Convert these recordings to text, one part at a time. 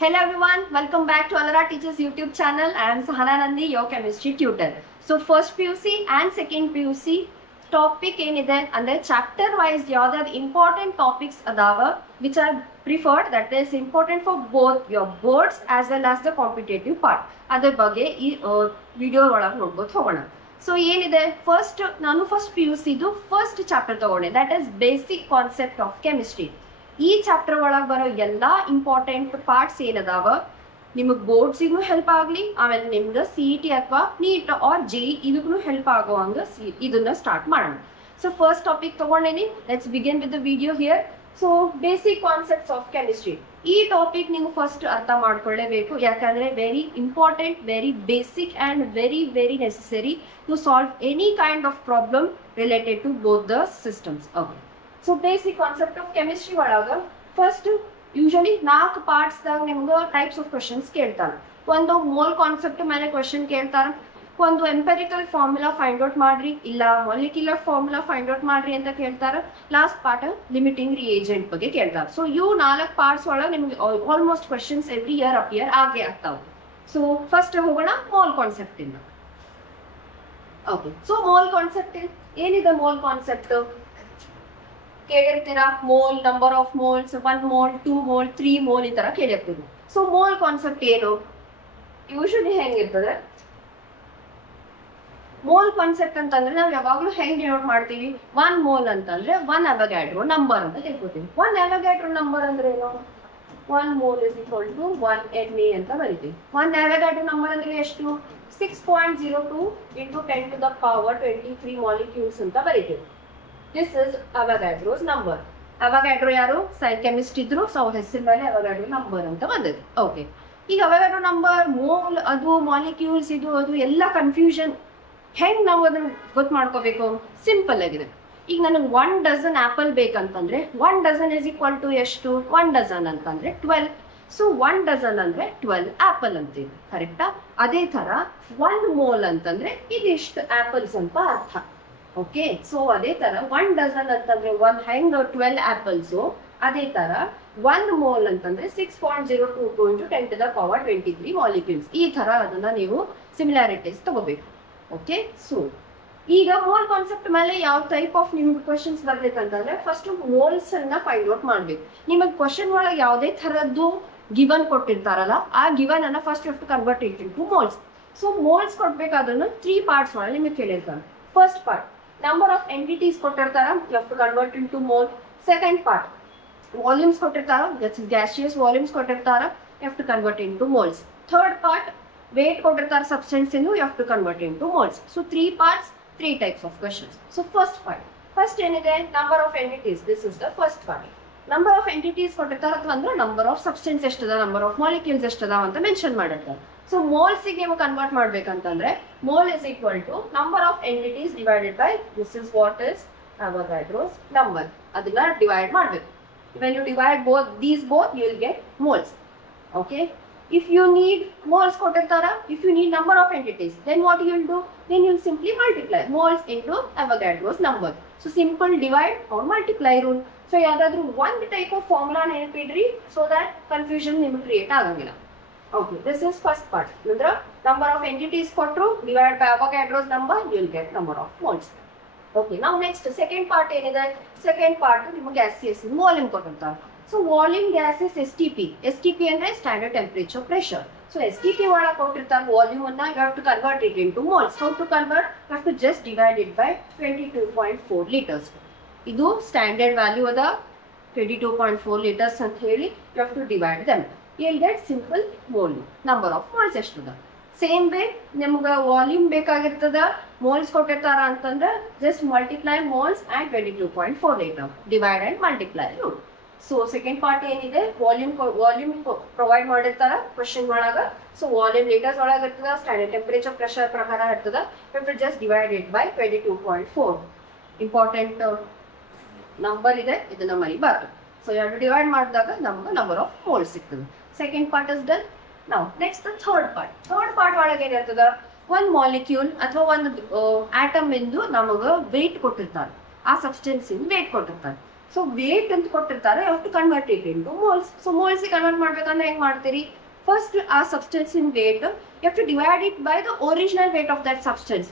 Hello everyone, welcome back to Alara Teachers YouTube channel. I am Sahana Nandi, your chemistry tutor. So first PUC and second PUC topic ಏನಿದೆ ಅಂದ್ರೆ chapter wise ಯಾವ್ದಾದ್ರು important topics ಅದಾವ which are preferred, that is important for both your boards as well as the competitive part. ಅದ್ರ ಬಗ್ಗೆ ಈ video ಒಳಗೆ ನೋಡ್ಬೋದು ಹೋಗೋಣ. ಸೊ ಏನಿದೆ ನಾನು ಫಸ್ಟ್ PUC ಇದು ಫಸ್ಟ್ ಚಾಪ್ಟರ್ ತಗೊಂಡೆ, that is basic concept of chemistry. ಈ ಚಾಪ್ಟರ್ ಒಳಗೆ ಬರೋ ಎಲ್ಲಾ ಇಂಪಾರ್ಟೆಂಟ್ ಪಾರ್ಟ್ಸ್ ಏನದಾವ ನಿಮಗೆ ಬೋರ್ಡ್ಸಿಗೂ ಹೆಲ್ಪ್ ಆಗಲಿ, ಆಮೇಲೆ ನಿಮ್ಗೆ CET ಅಥವಾ ನೀಟ್ ಆರ್ JEE ಇದಕ್ಕೂ ಹೆಲ್ಪ್ ಆಗುವಂಗ ಇದನ್ನ ಸ್ಟಾರ್ಟ್ ಮಾಡೋಣ. ಸೊ ಫಸ್ಟ್ ಟಾಪಿಕ್ ತಗೊಂಡೇನಿ, let's begin with the video here. So basic concepts of chemistry ಈ ಟಾಪಿಕ್ ನೀವು ಫಸ್ಟ್ ಅರ್ಥ ಮಾಡ್ಕೊಳ್ಳೇಬೇಕು, ಯಾಕಂದ್ರೆ very important, very basic and very very necessary to solve any kind of problem related to both the systems. Okay, so basic concept of chemistry ಒಳಗ first usually 4 parts ದಾಗ ನಿಮ್ಗೆ types of questions ಕೇಳ್ತಾರ. ಒಂದು mole concept ಮೇಲೆ question ಕೇಳ್ತಾರ, ಒಂದು empirical formula find out ಮಾಡ್ರಿ, ಇಲ್ಲ ಮಾಲಿಕ್ಯುಲರ್ ಫಾರ್ಮುಲಾ ಫೈಂಡ್ ಔಟ್ ಮಾಡ್ರಿ ಅಂತ ಕೇಳ್ತಾರ. ಲಾಸ್ಟ್ ಪಾರ್ಟ್ ಲಿಮಿಟಿಂಗ್ ರಿಯೇಜೆಂಟ್ ಬಗ್ಗೆ ಕೇಳ್ತಾರ. ಸೊ ಇವು 4 ಪಾರ್ಟ್ಸ್ ಒಳಗೆ ನಿಮ್ಗೆ almost questions every year appear ಆಗೇ ಆಗ್ತಾವ. ಸೊ ಫಸ್ಟ್ ಹೋಗೋಣ ಮೋಲ್ ಕಾನ್ಸೆಪ್ಟ್ ಇಂದ. ಓಕೆ, ಸೊ ಮೋಲ್ ಕಾನ್ಸೆಪ್ಟ್ ಏನಿದೆ? ಮೋಲ್ ಕಾನ್ಸೆಪ್ಟ್ ಕೇಳಿರ್ತೀರಾ, mole, number of moles, 1 mole, 2 mole, 3 mole ಈ ತರ ಕೇಳಿರ್ತೀವಿ. ಸೊ ಮೋಲ್ ಕಾನ್ಸೆಪ್ಟ್ ಏನು? ಯೂಶಲಿ ಹೆಂಗಿರ್ತದೆ ಮೋಲ್ ಕಾನ್ಸೆಪ್ಟ್ ಅಂತಂದ್ರೆ ನಾವು ಯಾವಾಗ್ಲೂ ಹೆಂಗ್ ಡಿನೋಟ್ ಮಾಡ್ತೀವಿ? 1 ಮೋಲ್ ಅಂತಂದ್ರೆ 1 ಅವೊಗಡ್ರೋ ನಂಬರ್ ಅಂತ ತಿಳ್ಕೊತೀವಿ. 1 ಅವೊಗಡ್ರೋ ನಂಬರ್ ಅಂದ್ರೆ ಏನು? 1 mole is equal to 1 Na ಅಂತ ಬರೀತೀವಿ. 1 ಅವೊಗಡ್ರೋ ನಂಬರ್ ಅಂದ್ರೆ ಎಷ್ಟು? 6.02 into 10 to the power 23 molecules ಅಂತ ಬರೀತೀವಿ. This is Avogadro's number. Avogadro ಯಾರು? ಕೆಮಿಸ್ಟ್ ಇದ್ರು, ಸೊ ಅವ್ರ ಹೆಸರು ಮೇಲೆ ಅವೊಗಡ್ರೋ ನಂಬರ್ ಅಂತ ಬಂದಿದೆ. ಓಕೆ, ಈಗ ಅವೊಗಡ್ರೋ ನಂಬರ್, ಮೋಲ್, ಅದು ಮಾಲಿಕ್ಯೂಲ್ಸ್, ಇದು ಅದು ಎಲ್ಲ ಕನ್ಫ್ಯೂಷನ್. ಹೆಂಗ್ ನಾವು ಅದನ್ನ ಗೊತ್ತು ಮಾಡ್ಕೋಬೇಕು? ಸಿಂಪಲ್ ಆಗಿದೆ. ಈಗ ನನಗೆ 1 ಡಜನ್ ಆಪಲ್ ಬೇಕಂತಂದ್ರೆ 1 ಡಜನ್ ಇಸ್ ಈಕ್ವಲ್ ಟು ಎಷ್ಟು? 1 ಡಜನ್ ಅಂತಂದ್ರೆ 12. ಸೊ 1 ಡಜನ್ ಅಂದ್ರೆ 12 ಆಪಲ್ ಅಂತೀವಿ, ಕರೆಕ್ಟಾ? ಅದೇ ತರ 1 ಮೋಲ್ ಅಂತಂದ್ರೆ ಇದಿಷ್ಟು ಆಪಲ್ಸ್ ಅಂತ ಅರ್ಥ. ಓಕೆ, ಸೊ ಅದೇ ತರ 1 ಡಜನ್ ಅಂತಂದ್ರೆ 1 ಹೆಂಗ್ 12 ಆಪಲ್ಸ್, ಅದೇ ತರ 1 ಮೋಲ್ ಅಂತಂದ್ರೆ 6.022 into 10 to the power 23 molecules. ಈ ತರ ಅದನ್ನ ನೀವು ಸಿಮಿಲಾರಿಟೀಸ್ ತಗೋಬೇಕು. ಓಕೆ, ಸೊ ಈಗ ಮೋಲ್ ಕಾನ್ಸೆಪ್ಟ್ ಮೇಲೆ ಯಾವ ಟೈಪ್ ಆಫ್ ನಿಮ್ಗೆ ಕ್ವಶನ್ಸ್ ಬರ್ಬೇಕಂತಂದ್ರೆ ಫಸ್ಟ್ ಮೋಲ್ಸ್ ಅನ್ನ ಫೈಂಡ್ ಔಟ್ ಮಾಡ್ಬೇಕು. ನಿಮಗೆ ಕ್ವಶನ್ ಒಳಗೆ ಯಾವುದೇ ತರದ್ದು ಗಿವನ್ ಕೊಟ್ಟಿರ್ತಾರಲ್ಲ, ಆ ಗಿವನ್ ಅನ್ನ first you have to convert it into moles. So moles ಕೊಡ್ಬೇಕಾದ್ರೂ 3 ಪಾರ್ಟ್ಸ್ ಒಳಗೆ ನಿಮಗೆ ಕೇಳಿರ್ತಾರೆ. First part number of entities ಕೊಟ್ಟಿರ್ತಾರ, you have to convert into mole. Second part volumes ಕೊಟ್ಟಿರ್ತಾರ, ಗ್ಯಾಸಿಯಸ್ ವಾಲ್ಯೂಮ್ಸ್ ಕೊಟ್ಟಿರ್ತಾರ, you have to convert into moles. Third part weight ಕೊಟ್ಟಿರ್ತಾರ substance ಇಂದು, you have to convert into moles. So 3 parts, 3 types of questions. So first ಏನಿದೆ? Number of entities. This is the first part. Number of entities ಕೊಟ್ಟಿರ್ತಾರ ಅಂದ್ರೆ number of substance ಎಷ್ಟದ, number of molecules ಎಷ್ಟದಾವ ಅಂತ mention ಮಾಡಿರ್ತಾರೆ. So moles ಗೆ ನೀವು convert ಮಾಡ್ಬೇಕಂತಂದ್ರೆ mole is equal to number of entities divided by this is what is Avogadro's number. ಅದನ್ನ ಡಿವೈಡ್ ಮಾಡ್ಬೇಕು. When you divide both you will get moles. Okay, if you need moles kotirtara, if you need number of entities, then what you will do? Then you will simply multiply moles into Avogadro's number. So simple divide or multiply rule. So yadadru one type of formula ನೆನಪಿಡ್ರಿ, so that confusion ನಿಮಗೆ create ಆಗಂಗಿಲ್ಲ. Okay, this is first part. ನಂತರ number of entities ಕೊಟ್ರು, divide by Avogadro's number, you will get number of moles. Okay, now next second part ಏನಿದೆ? Second part ನಿಮಗೆ gaseous volume ಕೊಟ್ಟಿರ್ತಾರೆ. So volume gases STP ಅಂದ್ರೆ standard temperature pressure. So STP ಒಳಗೆ ಕೊಟ್ಟಿರ್ತಾರೆ volume ಅನ್ನ, you have to convert it into moles. How to convert? You have to just divide it by 22.4 litres. ಇದು standard value ಅದ 22.4 litres ಅಂತ ಹೇಳಿ you have to divide them. You will get simple mole. Number of moles ಎಷ್ಟದ? Same way ನಿಮ್ಗೆ volume ಬೇಕಾಗಿರ್ತದ, moles ಕೊಟ್ಟಿರ್ತಾರ ಅಂತಂದ್ರೆ just multiply moles and 22.4 litre, divide and multiply rule. So second part ಏನಿದೆ? Volume provide ಮಾಡಿರ್ತಾರ question ಒಳಗ. So volume litres ಒಳಗ ಇರ್ತದ, standard temperature pressure ಪ್ರಕಾರ ಇರ್ತದ. You have to just divide it by 22.4. Important number ಇದೆ, ಇದನ್ನ ಮರಿಬಾರ್ದು. So you have to divide ಮಾಡಿದಾಗ ನಮ್ಗೆ ನಂಬರ್ ಆಫ್ ಮೋಲ್ಸ್ ಸಿಗ್ತದೆ. Second part is done. Now next third part ಒಳಗೆ ಏನಿರ್ತದ? ಒಂದು ಮಾಲಿಕ್ಯೂಲ್ ಅಥವಾ ಒಂದು ಆಟಮ್ ಇಂದು ನಮಗೆ ವೇಟ್ ಕೊಟ್ಟಿರ್ತಾರೆ, ಆ ಸಬ್ಸ್ಟೆನ್ಸ್ ಇಂದ ವೇಟ್ ಕೊಟ್ಟಿರ್ತಾರೆ. ಸೊ ವೇಟ್ ಅಂತ ಕೊಟ್ಟಿರ್ತಾರೆ, you have to convert it into moles. So moles convert ಮಾಡ್ಬೇಕಂದ್ರೆ ಹೆಂಗ್ ಮಾಡ್ತೀರಿ, ಫಸ್ಟ್ ಆ substance in weight you have to divide it by the original weight of that substance.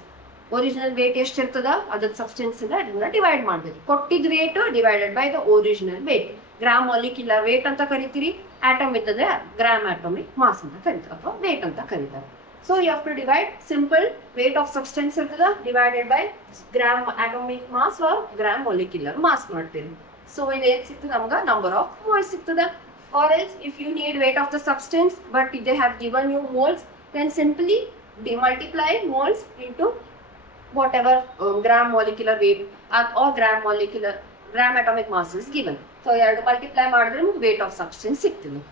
Original weight ಎಷ್ಟಿರ್ತದ ಅದ್ರ substance ಇಂದ ಅದನ್ನ ಡಿವೈಡ್ ಮಾಡ್ಬೇಕು. ಕೊಟ್ಟಿದ್ weight divided by the original weight. Gram molecular weight ಅಂತ ಕರಿತೀರಿ, ಆಟಮ್ ಇದ್ದದೆ ಗ್ರಾಮ್ ಆಟಮಿಕ್ ಮಾಸ್ ಅಂತ ಕರೀತಾರೆ ಅಥವಾ ವೇಟ್ ಅಂತ ಕರೀತಾರೆ. So you have to divide simple weight of substance ಇರ್ತದ divided by gram atomic mass or gram molecular mass ಮಾಡ್ತೀರಿ. ಸೊ ಇದೇನ್ ಸಿಗ್ತದೆ ನಮ್ಗೆ ನಂಬರ್ ಆಫ್ ಮೋಲ್ಸ್ ಸಿಗ್ತದ. Or else if you need weight of the substance but they have given you moles, then simply multiply moles into whatever gram molecular weight or gram atomic mass is given. So you have to multiply ಮಾಡಿದ್ರೆ ನಿಮಗೆ weight of substance ಸಿಗ್ತದೆ.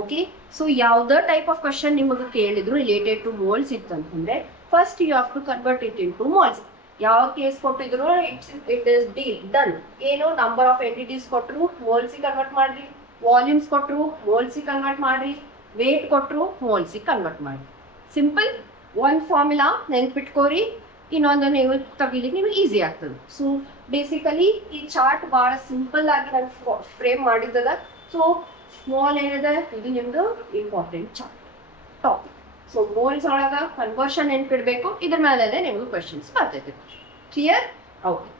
Okay, so ಯಾವುದೇ type of question ನಿಮಗೆ ಕೇಳಿದ್ರು related to moles ಇತ್ತು ಅಂತಂದ್ರೆ first you have to convert it into moles. ಯಾವ case ಕೊಟ್ಟಿದ್ರು ಇಟ್ ಇಸ್ ಡನ್. ಏನು ನಂಬರ್ ಆಫ್ ಎಂಟಿಟೀಸ್ ಕೊಟ್ಟರು ಮೋಲ್ಸಿಗೆ ಕನ್ವರ್ಟ್ ಮಾಡ್ರಿ, ವಾಲ್ಯೂಮ್ಸ್ ಕೊಟ್ಟರು ಮೋಲ್ಸಿಗೆ ಕನ್ವರ್ಟ್ ಮಾಡ್ರಿ, ವೇಟ್ ಕೊಟ್ಟರು ಮೋಲ್ಸಿಗೆ ಕನ್ವರ್ಟ್ ಮಾಡಿ. ಸಿಂಪಲ್ ಒಂದು ಫಾರ್ಮುಲಾ ನೆನ್ಪಿಟ್ಕೋರಿ, ಇನ್ನೊಂದು ನೀವು ತೆಗಿಲಿಕ್ಕೆ ನಿಮಗೆ ಈಸಿ ಆಗ್ತದೆ. ಸೊ ಬೇಸಿಕಲಿ ಈ ಚಾರ್ಟ್ ಭಾಳ ಸಿಂಪಲ್ ಆಗಿ ನಾನು ಫ್ರೇಮ್ ಮಾಡಿದ್ದದ. ಸೊ ಮೋಲ್ ಏನಿದೆ ಇದು ನಿಮ್ದು important chart topic. So moles ಒಳಗ ಕನ್ವರ್ಷನ್ ನೆನ್ಪಿಡ್ಬೇಕು, ಇದ್ರ ಮೇಲೆ ನಿಮ್ಗೆ ಕ್ವೆಶನ್ಸ್ ಬರ್ತೈತೆ. Clear? Okay.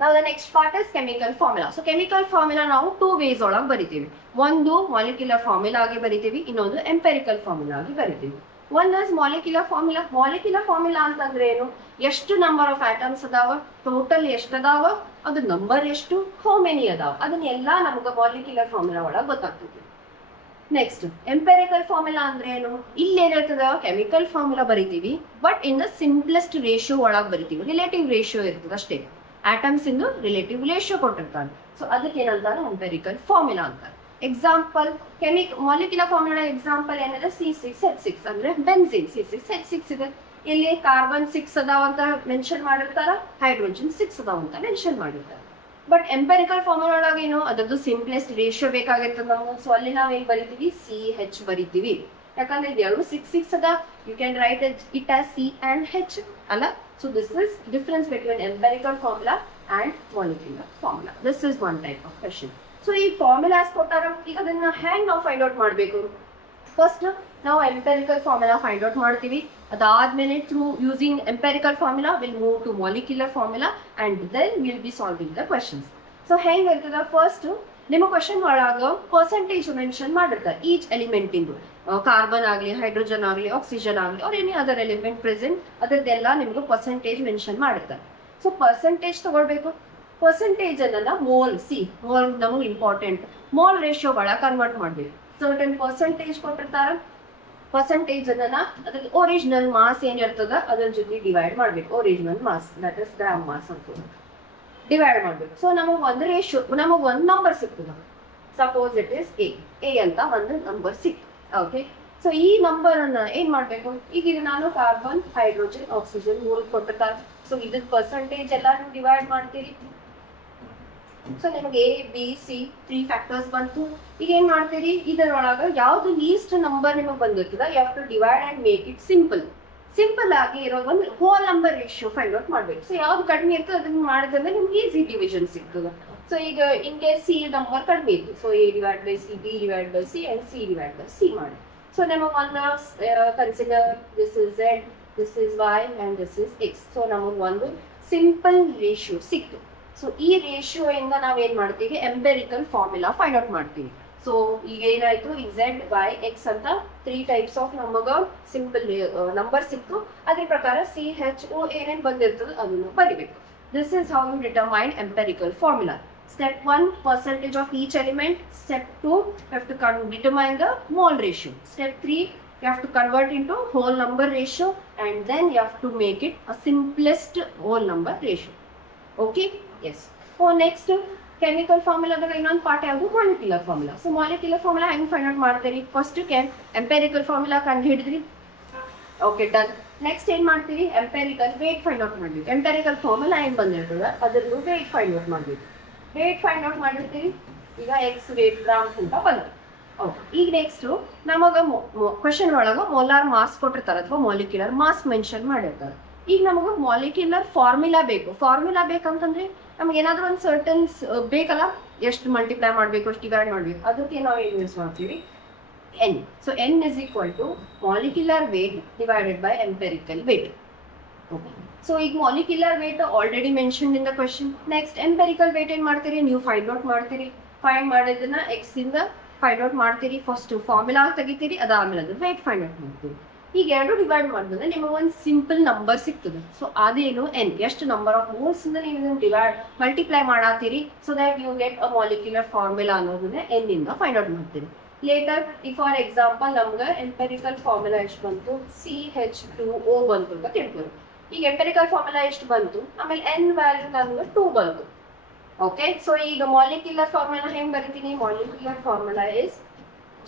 Now the next part is chemical formula. So chemical formula ನಾವು 2 ways ಒಳಗೆ ಬರಿತೀವಿ. ಒಂದು ಮಾಲಿಕ್ಯುಲರ್ ಫಾರ್ಮುಲಾ ಆಗಿ ಬರಿತೀವಿ, ಇನ್ನೊಂದು ಎಂಪೆರಿಕಲ್ ಫಾರ್ಮುಲಾ ಆಗಿ ಬರಿತೀವಿ. One is molecular formula. Molecular formula ಅಂತಂದ್ರೆ ಏನು, ಎಷ್ಟು ನಂಬರ್ ಆಫ್ ಆಟಮ್ಸ್ ಅದಾವ, ಟೋಟಲ್ ಎಷ್ಟು ಅದಾವ, ಅದು ನಂಬರ್ ಎಷ್ಟು, ಹೌ ಮೆನಿ ಅದಾವ, ಅದನ್ನೆಲ್ಲ ನಮ್ಗೆ ಮಾಲಿಕ್ಯುಲರ್ ಫಾರ್ಮುಲಾ ಒಳಗೆ ಗೊತ್ತಾಗ್ತದೆ. ನೆಕ್ಸ್ಟ್ ಎಂಪೆರಿಕಲ್ ಫಾರ್ಮುಲಾ ಅಂದ್ರೆ ಏನು, ಇಲ್ಲಿ ಏನಿರ್ತದ ಕೆಮಿಕಲ್ ಫಾರ್ಮುಲಾ ಬರಿತೀವಿ but in the simplest ratio ಒಳಗೆ ಬರಿತೀವಿ. ರಿಲೇಟಿವ್ ರೇಷಿಯೋ ಇರ್ತದೆ ಅಷ್ಟೇ, ಆಟಮ್ಸ್ ಇಂದು ರಿಲೇಟಿವ್ ರೇಷಿಯೋ ಕೊಟ್ಟಿರ್ತಾನೆ. ಸೊ ಅದಕ್ಕೆ ಏನಂತಾರೆ ಎಂಪೆರಿಕಲ್ ಫಾರ್ಮುಲಾ ಅಂತಾರೆ. ಎಕ್ಸಾಂಪಲ್ ಮಾಲಿಕ್ಯುಲರ್ ಫಾರ್ಮುಲಾ ಎಕ್ಸಾಂಪಲ್ ಏನಿದೆ C6H6 ಅಂದ್ರೆ ಬೆನ್ಸಿನ್ C6H6 ಇದೆ. ಇಲ್ಲಿ ಕಾರ್ಬನ್ 6 ಅದಾವ ಅಂತ ಮೆನ್ಷನ್ ಮಾಡಿರ್ತಾರ, ಹೈಡ್ರೋಜನ್ 6 ಅದಾವ ಅಂತ ಮೆನ್ಷನ್ ಮಾಡಿರ್ತಾರೆ. ಬಟ್ ಎಂಪೆರಿಕಲ್ ಫಾರ್ಮುಲಾ ಒಳಗೆ ಏನು ಅದರದ್ದು ಸಿಂಪ್ಲೆಸ್ಟ್ ರೇಷಿಯೋ ಬೇಕಾಗಿರ್ತದೆ ನಾವು. ಸೊ ಅಲ್ಲಿ ನಾವು ಏನ್ ಬರಿತೀವಿ, CH ಬರಿತೀವಿ. ಯಾಕಂದ್ರೆ ಇದು ಎರಡು 6 ಅದ, you can write it as C and H ಅಲ್ಲ. So this is difference between empirical formula and molecular formula. This is one type of question. So ಈ formulas ಕೊಟ್ಟಾರ, ಈಗ ಅದನ್ನ ಹ್ಯಾಂಗ್ ನಾವು ಫೈಂಡ್ ಔಟ್ ಮಾಡಬೇಕು. ಫಸ್ಟ್ ನಾವು ಎಂಪೆರಿಕಲ್ ಫಾರ್ಮುಲಾ ಫೈಂಡ್ ಔಟ್ ಮಾಡ್ತೀವಿ. ಅದಾದ್ಮೇಲೆ through using empirical formula will move to molecular formula and then will be solving the questions. So ಹೆಂಗ್ ಇರ್ತದ, ಫಸ್ಟ್ ನಿಮ್ಮ ಕ್ವೆಶನ್ ಒಳಗ ಪರ್ಸೆಂಟೇಜ್ ಮೆನ್ಷನ್ ಮಾಡಿರ್ತಾರೆ ಈಚ್ ಎಲಿಮೆಂಟ್ ಇಂದು. ಕಾರ್ಬನ್ ಆಗಲಿ, ಹೈಡ್ರೋಜನ್ ಆಗಲಿ, ಆಕ್ಸಿಜನ್ ಆಗಲಿ or any other element present, ಅದರದ್ದೆಲ್ಲ ನಿಮ್ಗೆ ಪರ್ಸೆಂಟೇಜ್ ಮೆನ್ಷನ್ ಮಾಡಿರ್ತಾರೆ. ಸೊ ಪರ್ಸೆಂಟೇಜ್ ತಗೊಳ್ಬೇಕು. ಪರ್ಸೆಂಟೇಜ್ ಅನ್ನ ಮೋಲ್ ಮೋಲ್ ನಮಗೆ ಇಂಪಾರ್ಟೆಂಟ್, ಮೋಲ್ ರೇಷಿಯೋ ಒಳಗೆ ಕನ್ವರ್ಟ್ ಮಾಡ್ಬೇಕು. ಸರ್ಟನ್ ಪರ್ಸೆಂಟೇಜ್ ಕೊಟ್ಟಿರ್ತಾರೆ, ಪರ್ಸೆಂಟೇಜ್ ಅನ್ನ ಅದ್ರ ಒರಿಜಿನಲ್ ಮಾಸ್ ಏನಿರ್ತದ ಅದ್ರ ಜೊತೆ ಡಿವೈಡ್ ಮಾಡ್ಬೇಕು. Original mass that is gram mass ಅಂತ ಡಿವೈಡ್ ಮಾಡ್ಬೇಕು. ಸೊ ನಮಗ್ ಒಂದು ರೇಷಿಯೋ, ನಮಗ್ ಒಂದು ನಂಬರ್ ಸಿಗ್ತದ. ಸಪೋಸ್ ಇಟ್ ಇಸ್ ಎ ಅಂತ ಒಂದು ನಂಬರ್ ಸಿಕ್ತು. ಓಕೆ, ಸೊ ಈ ನಂಬರ್ ಅನ್ನ ಏನ್ ಮಾಡ್ಬೇಕು, ಈಗ ಇದು ನಾನು ಕಾರ್ಬನ್, ಹೈಡ್ರೋಜನ್, ಆಕ್ಸಿಜನ್ 3 ಕೊಟ್ಟಿರ್ತಾರೆ. ಸೊ ಇದ್ರ ಪರ್ಸೆಂಟೇಜ್ ಎಲ್ಲ ನೀವು ಡಿವೈಡ್ ಮಾಡ್ತೀರಿ. ಸೊ ನಿಮಗೆ A, B, C 3 ಫ್ಯಾಕ್ಟರ್ಸ್ ಬಂತು. ಈಗ ಏನ್ ಮಾಡ್ತೀರಿ, ಇದರೊಳಗ ಯಾವ್ದು ಲೀಸ್ಟ್ ನಂಬರ್ ನಿಮಗೆ ಬಂದಿರ್ತದ you have to divide and make it simple. Simple ಆಗಿ ಇರೋ ಒಂದು whole number ratio find out ಮಾಡ್ಬೇಕು. ಸೊ ಯಾವ್ದು ಕಡಿಮೆ ಇರ್ತದೆ ಅದನ್ನ ಮಾಡಿದ್ರೆ ನಿಮ್ಗೆ ಈಸಿ ಡಿವಿಷನ್ ಸಿಗ್ತದೆ. ಸೊ ಈಗ ಇನ್ ಕೇಸ್ C ನಂಬರ್ ಕಡಿಮೆ ಇತ್ತು, so A divide by C, B divide by C and C divide by C ಮಾಡಿ. ಸೊ ನಮಗೆ ಒಂದು consider this is Z, this is Y and this is X. So ನಮಗೆ ಒಂದು simple ratio ಸಿಕ್ತು. So ಈ ratio ಇಂದ ನಾವೇನ್ ಮಾಡ್ತೀವಿ, ಎಂಪೆರಿಕಲ್ ಫಾರ್ಮುಲಾ ಫೈಂಡ್ ಔಟ್ ಮಾಡ್ತೀವಿ. ಸೊ ಈಗ ಏನಾಯ್ತು, ಈ Z, Y, X ಅಂತ 3 ಟೈಪ್ಸ್ ಆಫ್ ನಮಗ ಸಿಂಪಲ್ ನಂಬರ್ ಸಿಕ್ತು. ಅದ್ರ ಪ್ರಕಾರ CHO ಏನೇನ್ ಬಂದಿರ್ತದೆ ಅದನ್ನು ಬರಿಬೇಕು. This is how you determine empirical formula. Step 1, percentage of each element. Step 2, you have to determine the mole ratio. Step 3, you have to convert into whole number ratio, and then you have to make it a simplest whole number ratio. Okay? Yes. So next, chemical formula ದಾಗ ಇನ್ನೊಂದು part ಯಾವುದು, molecular formula. So molecular formula ಹೆಂಗ್ find out ಮಾಡ್ತೀರಿ, first empirical formula ಕಂಡು ಹಿಡಿದ್ರಿ. Okay, done. Next ಏನ್ ಮಾಡ್ತೀವಿ, empirical weight find out ಮಾಡ್ತೀವಿ. ಎಂಪೆರಿಕಲ್ ಫಾರ್ಮುಲಾ ಏನ್ ಬಂದಿರ್ತದ ಅದ್ರದ್ದು ವೇಟ್ ಫೈಂಡ್ ಔಟ್ ಮಾಡ್ತೀವಿ. ವೇಟ್ ಫೈಂಡ್ ಔಟ್ ಮಾಡಿರ್ತೀವಿ. ಈಗ X ವೇಟ್ ಗ್ರಾಮ್ಸ್ ಅಂತ ಬಂತು. ಓಕೆ, ಈಗ ನೆಕ್ಸ್ಟ್ ನಮಗ ಕ್ವೆಶನ್ ಒಳಗ ಮೋಲಾರ್ ಮಾಸ್ ಕೊಟ್ಟಿರ್ತಾರೆ ಅಥವಾ ಮಾಲಿಕ್ಯುಲರ್ ಮಾಸ್ ಮೆನ್ಷನ್ ಮಾಡಿರ್ತಾರೆ. ಈಗ ನಮಗೆ ಮಾಲಿಕ್ಯುಲರ್ ಫಾರ್ಮುಲಾ ಬೇಕಂತಂದ್ರೆ ನಮ್ಗೆ ಏನಾದ್ರೂ ಒಂದು ಸರ್ಟನ್ಸ್ ಬೇಕಲ್ಲ, ಎಷ್ಟು ಮಲ್ಟಿಪ್ಲೈ ಮಾಡಬೇಕು, ಎಷ್ಟು ಡಿವೈಡ್ ಮಾಡಬೇಕು, ಅದಕ್ಕೆ ನಾವು ಏನು ಯೂಸ್ ಮಾಡ್ತೀವಿ, n. So n is equal to molecular weight divided by empirical weight. Okay. So ಈಗ molecular weight already mentioned in the question. Next empirical weight ಏನು ಮಾಡ್ತೀರಿ, ನೀವು ಫೈಂಡ್ ಔಟ್ ಮಾಡ್ತೀರಿ. ಫೈಂಡ್ ಮಾಡಿದ್ದನ್ನ x ಇಂದ ಫೈಂಡ್ ಔಟ್ ಮಾಡ್ತೀರಿ. First formula ತೆಗಿತೀರಿ, ಅದಾದ್ಮೇಲೆ ಅದು wait find out ಮಾಡ್ತೀರಿ. ಈಗ ಎರಡು ಡಿವೈಡ್ ಮಾಡಿದ್ರೆ ನಿಮಗೆ ಒಂದು ಸಿಂಪಲ್ ನಂಬರ್ ಸಿಗ್ತದೆ. ಸೊ ಅದೇನು n, ಎಷ್ಟು ನಂಬರ್ ಆಫ್ ಮೋಲ್ಸ್ ಇಂದ ನೀವು ಇದನ್ನು ಮಲ್ಟಿಪ್ಲೈ ಮಾಡಾತೀರಿ. So that you get a molecular formula ಅನ್ನೋದನ್ನ n ಇಂದ ಫೈಂಡ್ ಔಟ್ ಮಾಡ್ತೀರಿ. ಲೇಟರ್ ಈಗ ಫಾರ್ ಎಕ್ಸಾಂಪಲ್ ನಮ್ಗೆ ಎಂಪೆರಿಕಲ್ ಫಾರ್ಮುಲಾ ಎಷ್ಟು ಬಂತು, CH2O ಬಂತು ಅಂತ ತಿಳ್ಕೊಳ್ಳಿ. ಈಗ ಎಂಪೆರಿಕಲ್ ಫಾರ್ಮುಲಾ ಎಷ್ಟು ಬಂತು, ಆಮೇಲೆ n ವ್ಯಾಲ್ಯೂ ನಮ್ಗೆ 2 ಬಂತು. ಓಕೆ, ಸೊ ಈಗ ಮಾಲಿಕ್ಯುಲರ್ ಫಾರ್ಮುಲಾ ಹೆಂಗ್ ಬರೀತೀನಿ, molecular formula is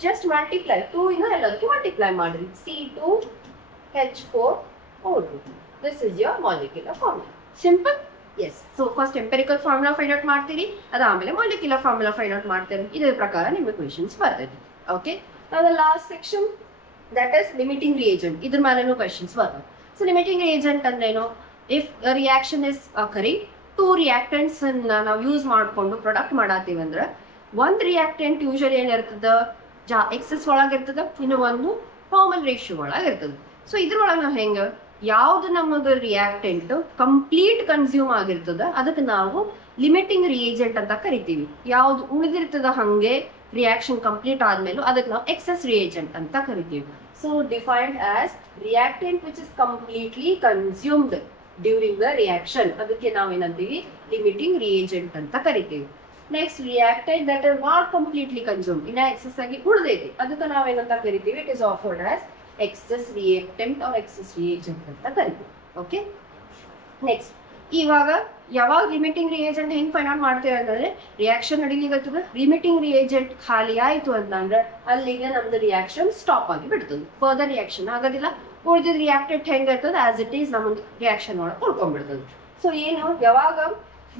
just multiply 2 ಇಂದ ಎಲ್ಲದಕ್ಕೂ ಮಲ್ಟಿಪ್ಲೈ ಮಾಡ್ರಿ, C2H4O2. This is your molecular formula. Simple? Yes. So first empirical formula find out ಮಾಡ್ತೀರಿ, ಅದಾದ್ಮೇಲೆ molecular formula find out ಮಾಡ್ತೀರಿ. ಇದರ ಪ್ರಕಾರ ನಿಮಗೆ ಕ್ವೆಶ್ಚನ್ಸ್ ಬರ್ತದೆ. Okay, now the last section, that is limiting reagent. ಇದ್ರ ಮೇಲೆನೂ ಕ್ವೆಶ್ಚನ್ಸ್ ಬರ್ತವೆ. ಸೊ ಲಿಮಿಟಿಂಗ್ ರಿಯೇಜೆಂಟ್ ಅಂದ್ರೇನು, if reaction is occurring, 2 reactants ನಾವು ಯೂಸ್ ಮಾಡಿಕೊಂಡು ಪ್ರಾಡಕ್ಟ್ ಮಾಡತ್ತೀವಿ ಅಂದ್ರೆ, ಒಂದು ರಿಯಾಕ್ಟೆಂಟ್ ಯೂಶಲಿ ಏನಿರ್ತದ ಎಕ್ಸಸ್ ಒಳಗಿರ್ತದ, ಇನ್ನು ಒಂದು ಕಾಮನ್ ರೇಷಿಯೋ ಒಳಗಿರ್ತದೆ. ಸೊ ಇದ್ರೊಳಗೆ ನಾವು ಹೆಂಗೆ, ಯಾವ್ದು ನಮಗೆ ರಿಯಾಕ್ಟೆಂಟ್ ಕಂಪ್ಲೀಟ್ ಕನ್ಸ್ಯೂಮ್ ಆಗಿರ್ತದ ಅದಕ್ಕೆ ನಾವು ಲಿಮಿಟಿಂಗ್ ರಿಯೇಜೆಂಟ್ ಅಂತ ಕರಿತೀವಿ. ಯಾವ್ದು ಉಳಿದಿರ್ತದ ಹಂಗೆ ರಿಯಾಕ್ಷನ್ ಕಂಪ್ಲೀಟ್ ಆದ್ಮೇಲೆ ಅದಕ್ಕೆ ನಾವು ಎಕ್ಸಸ್ ರಿಯೇಜೆಂಟ್ ಅಂತ ಕರಿತೀವಿ. So defined as reactant which is completely consumed during the reaction, ಅದಕ್ಕೆ ನಾವೇನಂತೀವಿ ಲಿಮಿಟಿಂಗ್ ರಿಯೇಜೆಂಟ್ ಅಂತ ಕರಿತೀವಿ. Next reactant that is not completely consumed, ಇನ್ನ ಎಕ್ಸಸ್ ಆಗಿ ಉಳಿದೈತಿ, ಅದಕ್ಕೆ ನಾವೇನಂತ ಕರಿತೀವಿ, it is afforded as excess reactant or excess reagent ಅಂತ ಕರಿತೀವಿ. ಓಕೆ, ನೆಕ್ಸ್ಟ್ ಇವಾಗ ಯಾವಾಗ ಲಿಮಿಟಿಂಗ್ ರಿಯೇಜೆಂಟ್ ಹೆಂಗ್ ಫೈಂಡ್ ಔಟ್ ಮಾಡ್ತೀವಿ ಅಂತಂದ್ರೆ, ರಿಯಾಕ್ಷನ್ ನಡೀಲಿಕ್ಕೆ ಲಿಮಿಟಿಂಗ್ ರಿಯೇಜೆಂಟ್ ಖಾಲಿ ಆಯ್ತು ಅಂತಂದ್ರೆ ಅಲ್ಲಿಗೆ ನಮ್ದು ರಿಯಾಕ್ಷನ್ ಸ್ಟಾಪ್ ಆಗಿ ಬಿಡ್ತದೆ, ಫರ್ದರ್ ರಿಯಾಕ್ಷನ್ ಆಗೋದಿಲ್ಲ. ಉಳಿದಿದ್ ರಿಯಾಕ್ಟೆಂಟ್ ಹೆಂಗಿರ್ತದೆ ಆಸ್ ಇಟ್ ಈಸ್ ನಮ್ಮದು ರಿಯಾಕ್ಷನ್ ಒಳಗೆ ಉಳ್ಕೊಂಡ್ಬಿಡ್ತದೆ. ಸೊ ಏನು, ಯಾವಾಗ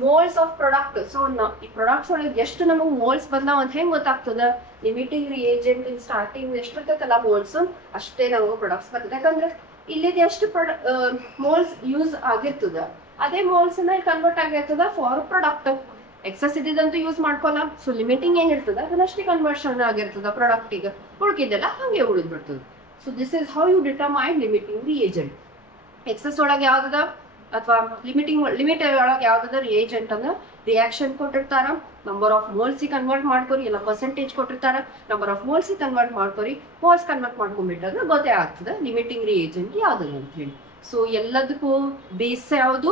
ಮೋಲ್ಸ್ ಆಫ್ ಪ್ರಾಡಕ್ಟ್, ಸೊ ಈ ಪ್ರಾಡಕ್ಟ್ಸ್ ಒಳಗೆ ಎಷ್ಟು ನಮಗೆ ಮೋಲ್ಸ್ ಬದಲಾವ್ ಅಂತ ಹೆಂಗ್ ಗೊತ್ತಾಗ್ತದ, ಲಿಮಿಟಿಂಗ್ ರಿಯೇಜೆಂಟ್ ಇನ್ ಸ್ಟಾರ್ಟಿಂಗ್ ಎಷ್ಟು ಇರ್ತೈತಲ್ಲ ಮೋಲ್ಸ್, ಅಷ್ಟೇ ನಮಗೆ ಪ್ರಾಡಕ್ಟ್ಸ್ ಬರ್ತದೆ. ಯಾಕಂದ್ರೆ ಇಲ್ಲಿದ್ ಎಷ್ಟು ಮೋಲ್ಸ್ ಯೂಸ್ ಆಗಿರ್ತದ ಅದೇ ಮೋಲ್ಸ್ ನ ಕನ್ವರ್ಟ್ ಆಗಿರ್ತದ ಫಾರ್ ಪ್ರಾಡಕ್ಟ್. ಎಕ್ಸಸ್ ಇದ್ದಂತೂ ಯೂಸ್ ಮಾಡ್ಕೊಲ್ಲ. ಸೊ ಲಿಮಿಟಿಂಗ್ ಏನಿರ್ತದ ಅದನ್ನಷ್ಟೇ ಕನ್ವರ್ಷನ್ ಆಗಿರ್ತದ ಪ್ರಾಡಕ್ಟಿಗೆ, ಉಳ್ಕಿದ್ದೆಲ್ಲ ಹಂಗೆ ಉಳಿದ್ ಬಿಡ್ತದೆ. So this is how you determine limiting reagent. Excess ಒಳಗೆ ಯಾವ್ದದ ಅಥವಾ ಲಿಮಿಟ್ ಒಳಗೆ ಯಾವ್ದದ ರಿಯೇಜೆಂಟ್ ಅಂದ್ರೆ ರಿಯಾಕ್ಷನ್ ಕೊಟ್ಟಿರ್ತಾರ, ನಂಬರ್ ಆಫ್ ಮೋಲ್ಸ್ ಕನ್ವರ್ಟ್ ಮಾಡ್ಕೊರಿ, ಇಲ್ಲ ಪರ್ಸೆಂಟೇಜ್ ಕೊಟ್ಟಿರ್ತಾರ, ನಂಬರ್ ಆಫ್ ಮೋಲ್ಸ್ ಕನ್ವರ್ಟ್ ಮಾಡ್ಕೊರಿ, ಮೋಲ್ಸ್ ಕನ್ವರ್ಟ್ ಮಾಡ್ಕೊಂಡ್ಬಿಟ್ಟಾದ್ರೆ ಗೊತ್ತೇ ಆಗ್ತದೆ ಲಿಮಿಟಿಂಗ್ ರಿಯೇಜೆಂಟ್ ಯಾವ್ದು ಅಂತ ಹೇಳಿ. ಸೊ ಎಲ್ಲದಕ್ಕೂ ಬೇಸ್ ಯಾವುದು,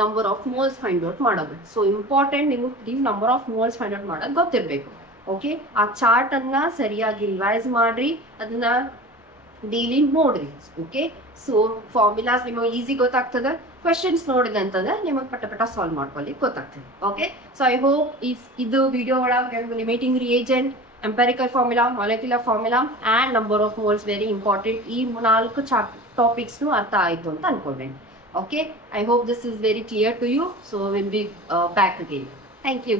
number of moles find out ಮಾಡೋದು. ಸೊ ಇಂಪಾರ್ಟೆಂಟ್ ನಿಮಗೆ number of moles find out ಮಾಡೋದು ಗೊತ್ತಿರಬೇಕು. ಓಕೆ, ಆ ಚಾರ್ಟ್ ಅನ್ನ ಸರಿಯಾಗಿ ರಿವೈಸ್ ಮಾಡ್ರಿ, ಅದನ್ನ ಡೈಲಿ ನೋಡ್ರಿ. ಓಕೆ, ಸೊ ಫಾರ್ಮುಲಾಸ್ ನಿಮಗೆ ಈಸಿ ಗೊತ್ತಾಗ್ತದೆ, ಕ್ವೆಶನ್ಸ್ ನೋಡಿದಂತಂದ್ರೆ ನಿಮಗೆ ಪಟ ಸಾಲ್ವ್ ಮಾಡ್ಕೊಳ್ಳಿ ಗೊತ್ತಾಗ್ತದೆ. ಓಕೆ, ಸೊ ಐ ಹೋಪ್ ಇದು ವಿಡಿಯೋ ಒಳಗೆ limiting reagent, empirical formula, molecular formula and number of moles very important, ಈ 4 ಟಾಪಿಕ್ಸ್ನು ಅರ್ಥ ಆಯಿತು ಅಂತ ಅನ್ಕೊಂಡೇನೆ. Okay, I hope this is very clear to you. So will be back again. Thank you.